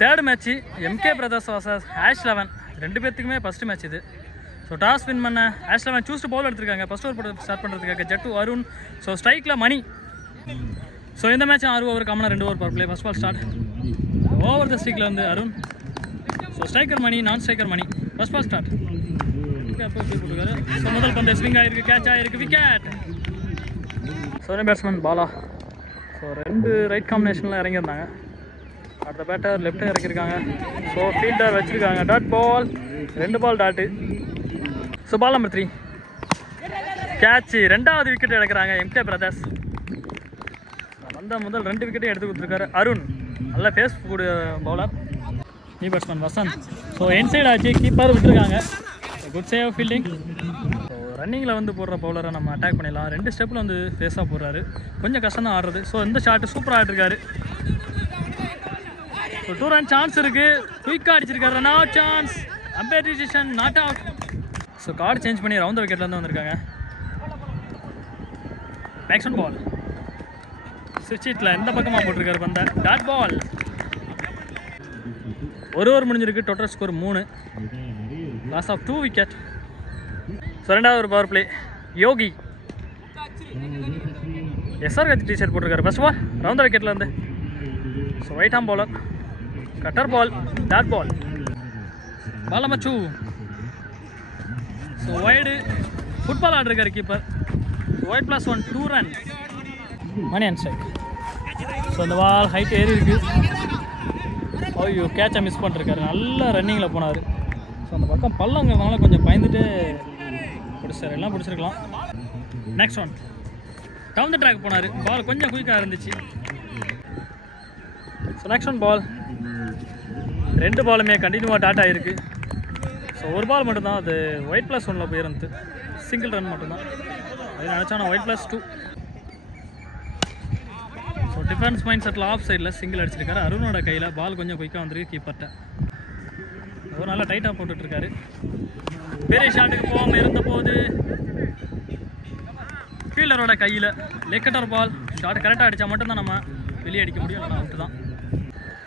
Third match MK Brothers vs Ash11 ரெண்டு பேத்துக்குமே first match இது. So toss win பண்ண Ash11 choose பால் எடுத்திருக்காங்க first over start பண்ணுறதுக்காக. ஜட்டு Arun. So ஸ்ட்ரைக்கில் மணி. ஸோ இந்த மேட்ச் 6 ஓவர் காமனாக 2 over power play. First ball start. Over the ஸ்ட்ரைக்கில் வந்து Arun. So striker Mani, non striker Mani. First ball start. So முதல் பந்து ஸ்விங் ஆகிருக்கு, கேட்ச் ஆகிருக்கு, wicket. So batsman Bala. So 2 right காம்பினேஷனில் இறங்கியிருந்தாங்க. அடுத்த பேட்டர் லெஃப்ட் இறக்கியிருக்காங்க. ஸோ ஃபீல்டர் வச்சுருக்காங்க. Dot ball, 2 ball dot. So ball number 3 catch. 2வது விக்கெட் எடுக்கிறாங்க MK Brothers. வந்த முதல் 2 விக்கெட்டையும் எடுத்து கொடுத்துருக்காரு அருண். நல்ல ஃபேஸ் கூடிய bowler. New batsman Vasanth. So inside ஆச்சு, கீப்பர் விட்டுருக்காங்க. Good save fielding. ஸோ ரன்னிங்கில் வந்து போடுற பவுலரை நம்ம அட்டாக் பண்ணிடலாம். 2 ஸ்டெப்பில் வந்து ஃபேஸாக போடுறாரு. கொஞ்சம் கஷ்டம் தான் ஆடுறது. ஸோ இந்த ஷாட்டு சூப்பராக ஆடிருக்காரு. ஸோ 2 ரன் சான்ஸ் இருக்குது. குயிக்காக அடிச்சிருக்காரு. Run out chance. Umpire decision not out. So guard change பண்ணி ரவுண்ட் விக்கெட்லேருந்து வந்திருக்காங்க. Next one ball. ஸ்விட்ச் ஹிட்டில் எந்த பக்கமாக போட்டிருக்காரு பந்த. Dot ball. 1 ஓவர் முடிஞ்சிருக்கு. Total score 3. Loss of 2 wicket. So 2வது ஒரு பவர் பிளே. யோகி SR கட்சி டிஷர்ட் போட்டிருக்காரு. ஃபர்ஸ்ட் பால் ரவுண்ட் விக்கெட்லேருந்து. So right arm bowler. Cutter ball, dot ball. Ball number 2. So wide football ஆடிருக்காரு கீப்பர். White +1 2 run. மணி and strike. So இந்த ball height ஏறி இருக்கு. ஐயோ கேட்சை மிஸ் பண்ணிருக்காரு. நல்ல ரன்னிங்கில் போனார். ஸோ அந்த பக்கம் பள்ளங்கிறதுனால கொஞ்சம் பயந்துட்டு பிடிச்சார். எல்லாம் பிடிச்சிருக்கலாம். Next one down the track போனார். பால் கொஞ்சம் குயிக்காக இருந்துச்சு. So next one ball. 2 பாலுமே கண்டினியூவாக டாட் ஆகிருக்கு. ஸோ ஒரு பால் மட்டும்தான் அது ஒயிட் +1 போயிருந்து. சிங்கிள் ரன் மட்டும்தான். அது நினச்சா wide +2. So defence mind settle off சைடில் சிங்கிள் அடிச்சிருக்காரு. அருணோட கையில் பால் கொஞ்சம் குயிக்காக வந்துருக்கு கீப்பர்கிட்ட. ஒரு நல்லா டைட்டாக போட்டுட்ருக்காரு. பெரிய ஷாட்டுக்கு போகாமல் இருந்தபோது ஃபீல்டரோட கையில் லெக்கட்டர் பால். ஷாட் கரெக்டாக அடித்தா மட்டும்தான் நம்ம வெளியே அடிக்க முடியும். இல்லைனா அவுட்டு தான்.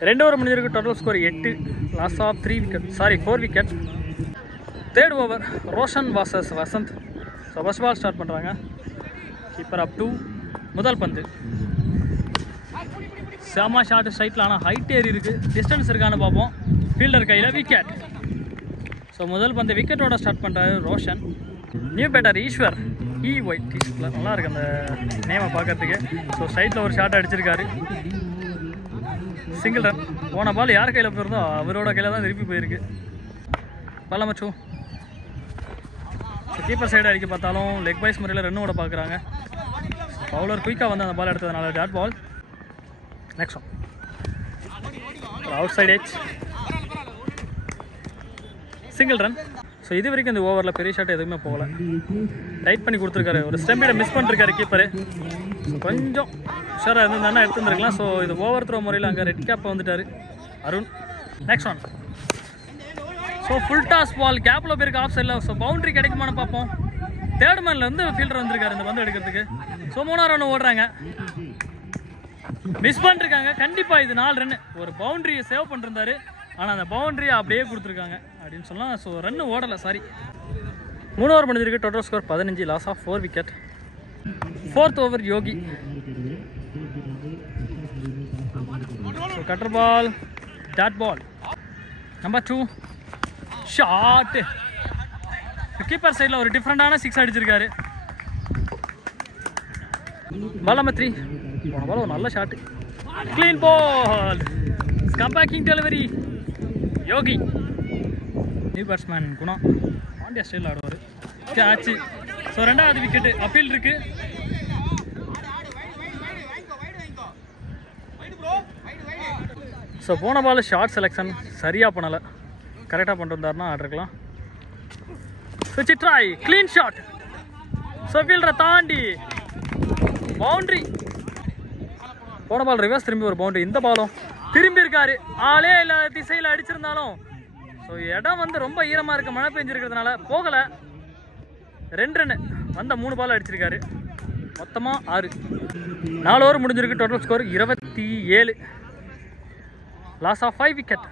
2 ஓவர் முடிஞ்சிருக்கு. Total score 8. Loss of 4 wicket. 3rd over Roshan vs Vasanth. So first ball start பண்ணுறாங்க. Keeper up 2. முதல் பந்து செம ஷார்ட் ஸ்ட்ரைட்டில். ஆனால் ஹைட் ஏறி இருக்குது. டிஸ்டன்ஸ் இருக்கான்னு பார்ப்போம். ஃபீல்டர் கையில் விக்கெட். ஸோ முதல் பந்து விக்கெட்டோட ஸ்டார்ட் பண்ணுறாரு Roshan. New batter Eswar. EY டீஷர்ட்டில் நல்லா இருக்குது அந்த நேமை பார்க்கறதுக்கு. ஸோ ஸ்ட்ரைட்டில் ஒரு ஷாட் அடிச்சிருக்காரு. Single run. போன பால் யார் கையில் போயிருந்தோ அவரோட கையில் தான் திருப்பி போயிருக்கு. பால் நம்பர் 2. கீப்பர் சைடு அடிக்க பார்த்தாலும் லெக் பைஸ் முறையில் ரன்னோட பார்க்குறாங்க. பவுலர் குயிக்காக வந்து அந்த பால் எடுத்ததுனால dot ball. Next one outside edge. Single run. So இது வரைக்கும் இந்த ஓவரில் பெரிய ஷாட் எதுவுமே போகலை. டைட் பண்ணி கொடுத்துருக்காரு. ஒரு ஸ்டெம்பிட மிஸ் பண்ணிருக்காரு கீப்பரு. கொஞ்சம் உஷாராக இருந்திருந்தாருன்னா எடுத்துருந்துருக்கலாம். ஸோ இது ஓவர் த்ரோ முறையில் அங்கே ரெட் கேப்பை வந்துட்டார் Arun. Next one. So full toss ball. கேப்பில் போயிருக்கு ஆஃப் சைடில். ஸோ பவுண்டரி கிடைக்குமான்னு பார்ப்போம். 3rd மேன்லேருந்து ஃபீல்டர் வந்திருக்காரு இந்த பந்து எடுக்கிறதுக்கு. ஸோ 3ஆவது ரன் ஓடுறாங்க. மிஸ் பண்ணிருக்காங்க. கண்டிப்பாக இது 4 ரன். ஒரு பவுண்டரியை சேவ் பண்ணிருந்தாரு. ஆனால் அந்த பவுண்டரியை அப்படியே கொடுத்துருக்காங்க அப்படின்னு சொல்லலாம். ஸோ ரன்னு ஓடலை. சாரி. 3 ஓவர் முடிஞ்சிருக்கு. Total score 15. Loss of 4 wicket. 4th over Yogi. So cutter ball, dot ball. Number 2 shot. Keeper சைடில் ஒரு டிஃப்ரெண்டான 6 அடிச்சிருக்காரு. Ball number 3. போன பால் ஒரு நல்ல shot. Clean ball. Comebacking delivery Yogi. New batsman Guna. Pandya ஸ்டைலில் ஆடுவார். கேட்ச். ஸோ 2வது விக்கெட்டு. அப்பீல் இருக்கு. ஸோ போன பால் ஷார்ட் செலெக்ஷன் சரியாக பண்ணலை. கரெக்டாக பண்ணிருந்தாருன்னா ஆடிருக்கலாம். ஸ்விட்ச் ட்ரை. Clean shot. ஸோ ஃபீல்டரை தாண்டி பவுண்ட்ரி. போன பால் ரிவர்ஸ் திரும்பி ஒரு பவுண்டரி. இந்த பாலும் திரும்பி இருக்காரு. ஆளே இல்லாத திசையில் அடிச்சிருந்தாலும் ஸோ இடம் வந்து ரொம்ப ஈரமாக இருக்க, மழை பெஞ்சிருக்கிறதுனால போகலை. 2 ரன் வந்த 3 பால் அடிச்சிருக்காரு. மொத்தமாக 6. 4 ஓவர் முடிஞ்சிருக்கு. Total score 27. Loss of 5 wicket.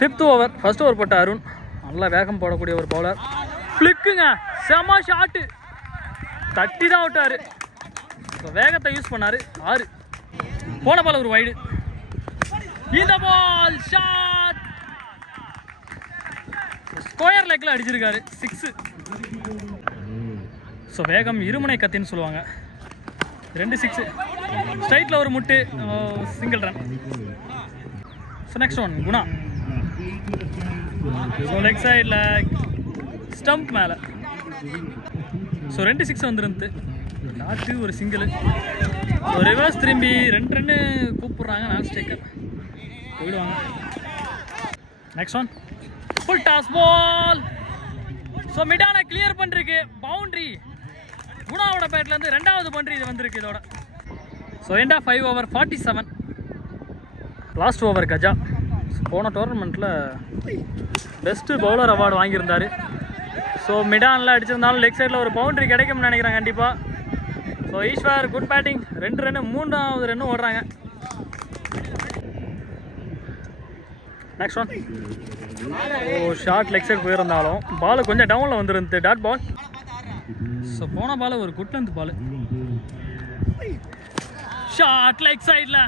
5th over. First over போட்ட அருண் நல்லா வேகம் போடக்கூடிய ஒரு பவுலர். ஃப்ளிக்குங்க, செம ஷாட்டு, தட்டி தான் விட்டாரு. வேகத்தை யூஸ் பண்ணாரு. 6 போன பால் ஒரு வைடு. இந்த பால் ஷாட் ஸ்கொயர் லெக்ல அடிச்சிருக்காரு. 6. ஸோ வேகம் இருமுனை கத்தின்னு சொல்லுவாங்க. 2 6 ஸ்ட்ரைட்டில் ஒரு முட்டு, single run. So next one Guna. So leg சைடில் ஸ்டம்ப் மேலே. ஸோ 2 6 வந்துருந்து. டாட்டு ஒரு சிங்கிள். ஒரு ரிவர்ஸ் திரும்பி 2 ரன்னு கூப்பிட்றாங்க. நான் ஸ்ட்ரைக்கர் போயிடுவாங்க. Next one full toss ball. So மிடானை கிளியர் பண்ணிருக்கு. பவுண்ட்ரி குணாவோட பேட்லேருந்து 2வது பவுண்ட்ரி இது வந்திருக்கு இதோட. So end of 5 over 47. Last over Gaja. போன டோர்னமெண்ட்டில் பெஸ்ட்டு பவுலர் அவார்டு வாங்கியிருந்தார். ஸோ மிடானில் அடிச்சிருந்தாலும் லெக் சைடில் ஒரு பவுண்ட்ரி கிடைக்கும்னு நினைக்கிறேன் கண்டிப்பாக. So Eswar good batting. 2 run 3வது ரன்னு ஓடுறாங்க. Next one. Short leg side போயிருந்தாலும் பால் கொஞ்சம் டவுனில் வந்துருந்து. Dot ball. ஸோ போன பால் ஒரு good length ball. Short leg சைடில்.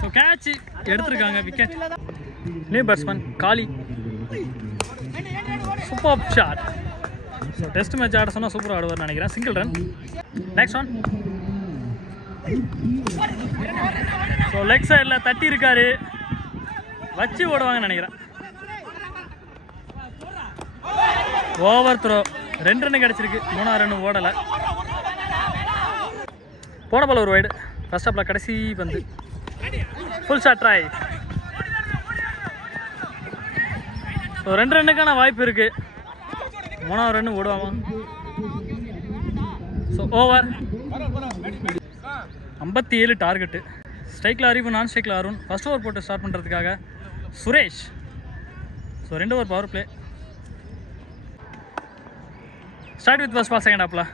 ஸோ கேட்ச் எடுத்திருக்காங்க. Wicket. New batsman Kali. Super shot. So test match ஆட சொன்னால் சூப்பராக ஆடுவார்னு நினைக்கிறேன். Single run. Next one. So leg சைடில் தட்டி இருக்காரு. வச்சு ஓடுவாங்கன்னு நினைக்கிறேன். Over throw. 2 ரன்னு கிடச்சிருக்கு. 3வது ரன்னு ஓடலை. போன பால் ஒரு வைடு. ஃபர்ஸ்ட் ஆஃப்ல கடைசி பந்து. Full shot try. ஸோ 2 ரன்னுக்கான வாய்ப்பு இருக்குது. 3வது ரன்னு ஓடுவாங்க. So over 57 target. ஸ்ட்ரைக்கில் அறிவு, நான் ஸ்ட்ரைக்கில் அருண். ஃபர்ஸ்ட் ஓவர் போட்டு ஸ்டார்ட் பண்ணுறதுக்காக Suresh. So 2 over power play. Start with first ball. Second ஆப்பில்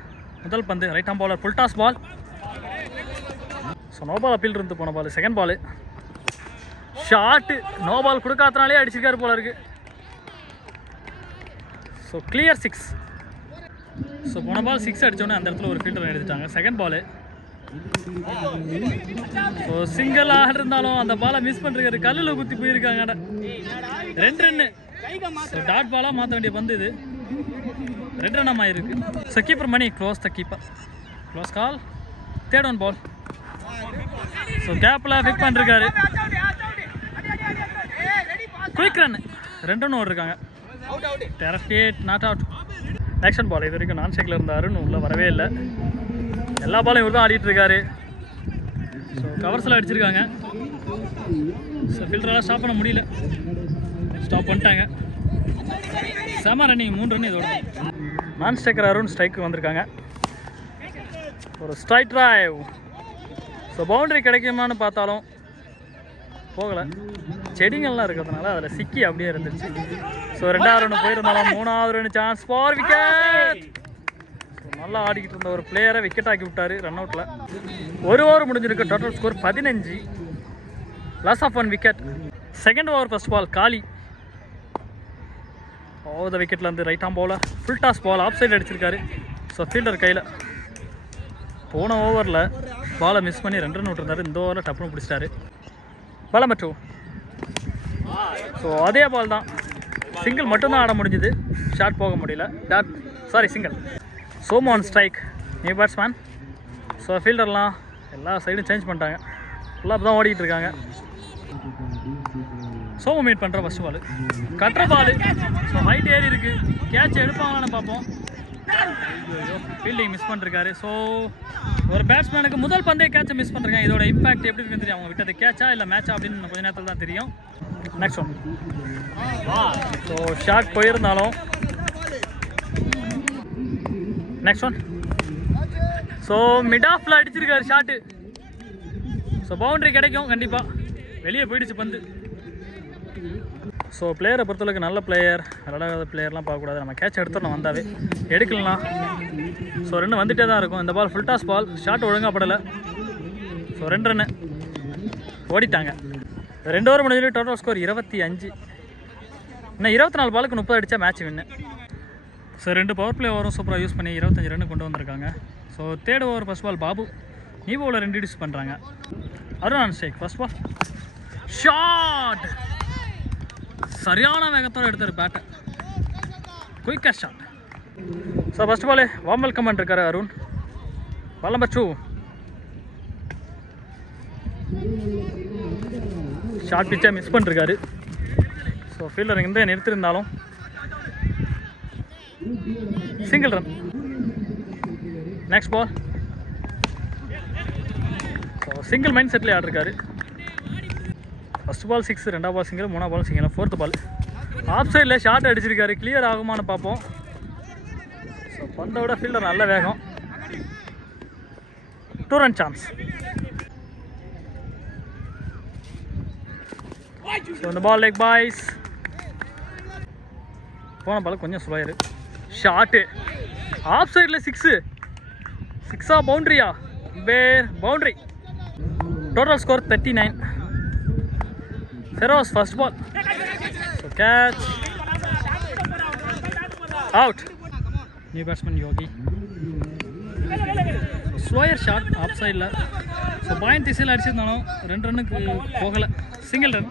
முதல் பந்து right arm bowler. Full toss ball. So no ball appeal இருந்து போன ball. Second ball short. No ball கொடுக்காதனாலே அடிச்சிருக்காரு போல இருக்கு. So clear 6. ஸோ போன பால் 6 அடித்தோடனே அந்த இடத்துல ஒரு ஃபீல்டர் எடுத்துட்டாங்க. Second ball. ஸோ சிங்கிளாக இருந்தாலும் அந்த பாலை மிஸ் பண்ணுறாரு. கல்லில் குத்தி போயிருக்காங்க. 2 ரன்னு. ஸோ டாட் பாலாக மாற்ற வேண்டிய பந்து இது. 2 ரன் ஆயிருக்கு. So keeper Mani close the keeper. Close call. Third one ball. So கேப்பில் ஃபிக் பண்ணிருக்காரு. Quick run. 2 ரன் ஓடிருக்காங்க. டெரஸ்டேட் நாட் அவுட். Action ball. இது வரைக்கும் நான் ஸ்ட்ரைக்கில் இருந்தாருன்னு உள்ளே வரவே இல்லை. எல்லா பாலும் இவர் தான் ஆடிட்டு இருக்காரு. ஸோ கவர்ஸில் அடிச்சிருக்காங்க. ஸோ ஃபில்டரெல்லாம் ஸ்டாப் பண்ண முடியல. ஸ்டாப் பண்ணிட்டாங்க. செம ரன்னிங். 3 ரன் இதோட. நான் ஸ்ட்ரைக்கர் அருண் ஸ்ட்ரைக்கு வந்திருக்காங்க. ஒரு ஸ்ட்ரைட் டிரைவ். ஸோ பவுண்டரி கிடைக்குமான்னு பார்த்தாலும் போகலை. செடிங்கள்லாம் இருக்கிறதுனால அதில் சிக்கி அப்படியே இருந்துச்சு. ஸோ 2வது ரன் போயிருந்தாலும் 3வது ரன் சான்ஸ் ஃபார் விக்கெட். நல்லா ஆடிக்கிட்டு இருந்த ஒரு பிளேயரை விக்கெட் ஆக்கி விட்டார் ரன் அவுட்டில். 1 ஓவர் முடிஞ்சிருக்கு. Total score 15. Loss of 1 wicket. Second over first ball Kali. Over the விக்கெட்லேருந்து right arm bowler. Full toss ball. Off side அடிச்சிருக்காரு. ஸோ ஃபீல்டர் கையில். போன ஓவரில் பாலை மிஸ் பண்ணி 2 ரன் விட்டுருந்தாரு. இந்த ஓவரில் டப்புன்னு பிடிச்சிட்டாரு. பால் நம்பர் 2. ஸோ அதே பால் தான். சிங்கிள் மட்டும்தான் ஆட முடிஞ்சுது. ஷாட் போக முடியல. Single. Somu on strike. New batsman. So ஃபீல்டர்லாம் எல்லா சைடும் சேஞ்ச் பண்ணிட்டாங்க. ஃபுல்லாக தான் ஓடிக்கிட்டு இருக்காங்க. சோமு மீட் பண்ணுற ஃபஸ்ட் பால். கட்டுற பால். ஸோ ஹைட் ஏறி இருக்குது. கேட்ச் எடுப்பாங்களான்னு பார்ப்போம். ஃபீல்டிங் மிஸ் பண்ணிருக்காரு. ஸோ ஒரு பேட்ஸ்மேனுக்கு முதல் பந்தே கேட்சை மிஸ் பண்ணுறாங்க. இதோட இம்பாக்ட் எப்படி இருக்குன்னு தெரியும். அவங்க விட்டது கேட்சா இல்லை மேட்சா அப்படின்னு கொஞ்சம் நேரத்தில் தான் தெரியும். Next one. ஸோ ஷாட் போயிருந்தாலும் நெக்ஸ்ட் ஒன். ஸோ மிட் ஆஃபில் அடிச்சிருக்காரு ஷாட்டு. ஸோ பவுண்டரி கிடைக்கும் கண்டிப்பாக. வெளியே போயிடுச்சு பந்து. ஸோ பிளேயரை பொறுத்தளவுக்கு நல்ல பிளேயர், விளையாடாத பிளேயர்லாம் பார்க்கக்கூடாது. நம்ம கேட்ச் எடுத்துடணும் வந்தாவே. எடுக்கலாம். ஸோ 2 வந்துகிட்டே தான் இருக்கும். இந்த பால் ஃபுல் டாஸ் பால். ஷாட் ஒழுங்காக படலை. So 2 run. ஓடிட்டாங்க. 2 ஓவர் முடிஞ்சு டோட்டல் ஸ்கோர் 25. இன்னும் 24 பாலுக்கு 30 அடித்தா match win. So 2 power play ஓவரும் சூப்பராக யூஸ் பண்ணி 25 ரன் கொண்டு வந்திருக்காங்க. So third over first ball Babu new bowler introduce பண்ணுறாங்க. Arun on strike. First ball shot, சரியான வேகத்தோடு எடுத்தார் பேட்டை, குயிக்கர் ஷாட். ஸோ ஃபர்ஸ்ட் பாலே வார்ம் வெல்கம் பண்ணிருக்காரு அருண். பால் நம்பர் 2 ஷார்ட் பிச்சை மிஸ் பண்ணிருக்காரு. ஸோ ஃபீல்டர் இங்கே நிறுத்திருந்தாலும் single run. Next ball single mind settle ஆடிருக்காரு. ஃபர்ஸ்ட் பால் 6, 2வது பால் சிங்கிள், 3வது ball single, 4th ball off சைடில் ஷார்ட் அடிச்சிருக்காரு. கிளியர் ஆகுமான்னு பார்ப்போம். ஸோ பந்தை விட ஃபீல்டர் நல்ல வேகம். 2 ரன் சான்ஸ். ஸோ இந்த பால் லெக் பாய்ஸ். போன பால் கொஞ்சம் ஸ்லோயரு. ஷார்ட்டு ஆஃப் சைடில் 6 பவுண்ட்ரியா? வேர் boundary. Total score 39. Feroz first ball. So catch, out. New batsman Yogi. Slower shot off சைடில். ஸோ பாயிண்ட் திசையில் அடிச்சிருந்தாலும் 2 ரன்னுக்கு போகலை, சிங்கிள் ரன்.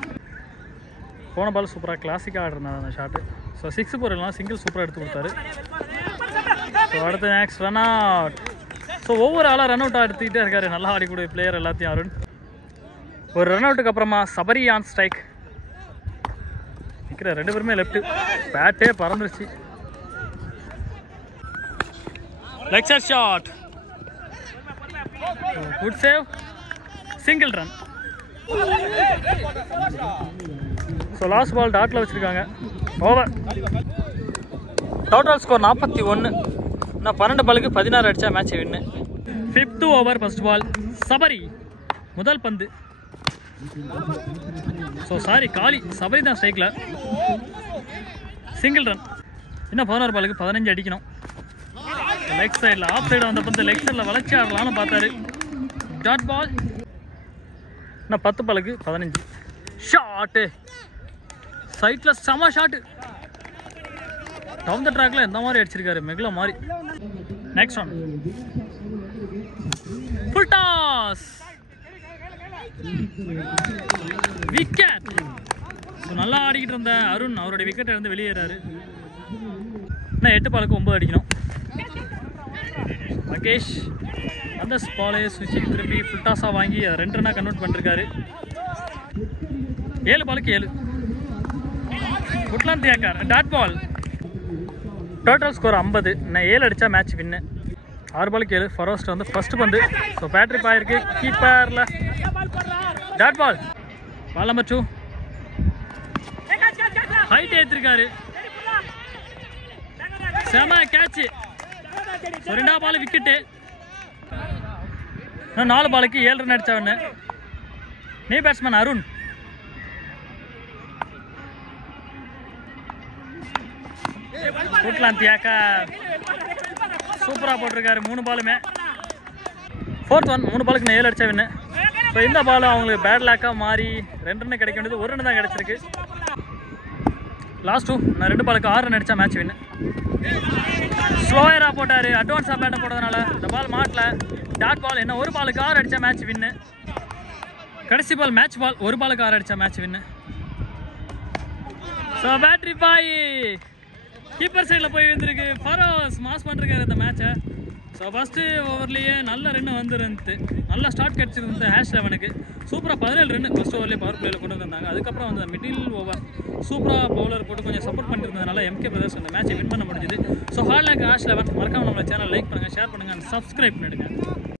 போன பால் சூப்பராக கிளாசிக்காக ஆடிருந்தாங்க அந்த ஷாட்டு. ஸோ 6 போடலாம், சிங்கிள் சூப்பராக எடுத்து கொடுத்தாரு. ஸோ அடுத்து நெக்ஸ்ட் ரன் அவுட். ஸோ ஒவ்வொரு ஆளாக ரன் அவுட்டாக எடுத்துக்கிட்டே இருக்காரு. நல்லா ஆடிக்கூடிய பிளேயர் எல்லாத்தையும் அருண். ஒரு ரன் அவுட்டுக்கு அப்புறமா சபரி ஆன் ஸ்ட்ரைக். நிற்கிற 2 பேருமே லெஃப்ட்டு. பேட்டே பறந்துருச்சு. Leg side shot, good save, single run. So last ball டாட்டில் வச்சுருக்காங்க. ஓவர். Total score 41. இன்னும் 12 பாலுக்கு 16 அடித்தா match win. 5th over first ball Sabari. முதல் பந்து. ஸோ சாரி காலி, சபரி தான் ஸ்ட்ரைக்கில், சிங்கிள் ரன். இன்னும் 11 பாலுக்கு 15 அடிக்கணும். லெக் சைடில் ஆஃப் சைடு வந்த பந்து லெக் சைடில் வளர்ச்சி ஆடலாம்னு பார்த்தாரு. Dot ball. இன்னும் 10 பாலுக்கு 15. ஷாட்டு சைட்டில் செம ஷாட்டு. டவுன் த ட்ராக்ல எந்த மாதிரி அடிச்சிருக்காரு, மெகுலா மாதிரி. Next one full toss, wicket. So நல்லா ஆடிக்கிட்டு இருந்த அருண் அவருடைய விக்கெட்டை இருந்து வெளியேறாரு. இன்னும் 8 பாலுக்கு 9 அடிக்கணும். மகேஷ் அந்த பாலே சுவிட்சிங் திரும்பி ஃபுல் டாஸாக வாங்கி 2 ரன்னாக கன்வெர்ட் பண்ணிருக்காரு. 7 பாலுக்கு 7. குட்லாந்த் தியாக்கர் டாட் பால். Total score 50. இன்னும் 7 அடித்தா மேட்ச் வின்னு. 6 பாலுக்கு 7. ஃபரோஸ்ட் வந்து ஃபர்ஸ்ட் பந்து. ஸோ பேட்ரி பாயிருக்கு கீப்பரில். Dot ball. Ball number 2 height ஏற்றிருக்காரு. செம கேட்ச். ஸோ 2வது பால் விக்கெட்டு. இன்னும் 4 பாலுக்கு 7 ரன் அடித்தவன்னு நியூ பேட்ஸ்மேன் அருண். குட்லாந்த் தியாக்கர் சூப்பராக போட்டிருக்காரு 3 பாலுமே. 4th ஒன் 3 பாலுக்கு 7 அடிச்சா வின்னு. ஸோ இந்த பால் அவங்களுக்கு பேட் லேக்காக மாறி 2 ரன் கிடைக்க வேண்டியது 1 ரன் தான் கிடச்சிருக்கு. லாஸ்ட் 2 நான் 2 பாலுக்கு 6 ரன் அடித்தா மேட்ச் வின்னு. ஸ்லோயராக போட்டார், அட்வான்ஸாக பேட்டை போட்டதுனால இந்த பால் மாட்டல. Dot ball. என்ன 1 பாலுக்கு 6 அடித்தா மேட்ச் வின்னு. கடைசி பால் மேட்ச் பால். 1 பாலுக்கு 6 அடித்தா மேட்ச் வின்னு. ஸோ பேட்ரி பாய் கீப்பர் சைடில் போய் வந்துருக்கு. ஃபரோஸ் மாஸ் பண்ணிருக்காரு இந்த மேட்சை. ஸோ ஃபஸ்ட்டு ஓவர்லேயே நல்ல ரன்னு வந்துருந்து, நல்ல ஸ்டார்ட் கிடச்சிருந்து ஹேஷ் 11க்கு. சூப்பராக 17 ரன் ஃபஸ்ட் ஓவர்லேயே பவர் பிளேயில் கொண்டு வந்தாங்க. அதுக்கப்புறம் வந்து மிடில் ஓவர் சூப்பராக பவுலர் போட்டு கொஞ்சம் சப்போர்ட் பண்ணிருந்ததுனால எம்கே பிரதர்ஸ் அந்த மேட்சை வின் பண்ண முடிஞ்சுது. ஸோ ஹார்ட் லேக் ஹேஷ் 11 மறக்காம நம்ம சேனல் லைக் பண்ணுங்கள், ஷேர் பண்ணுங்கள், சப்ஸ்கிரைப் பண்ணிடுங்க.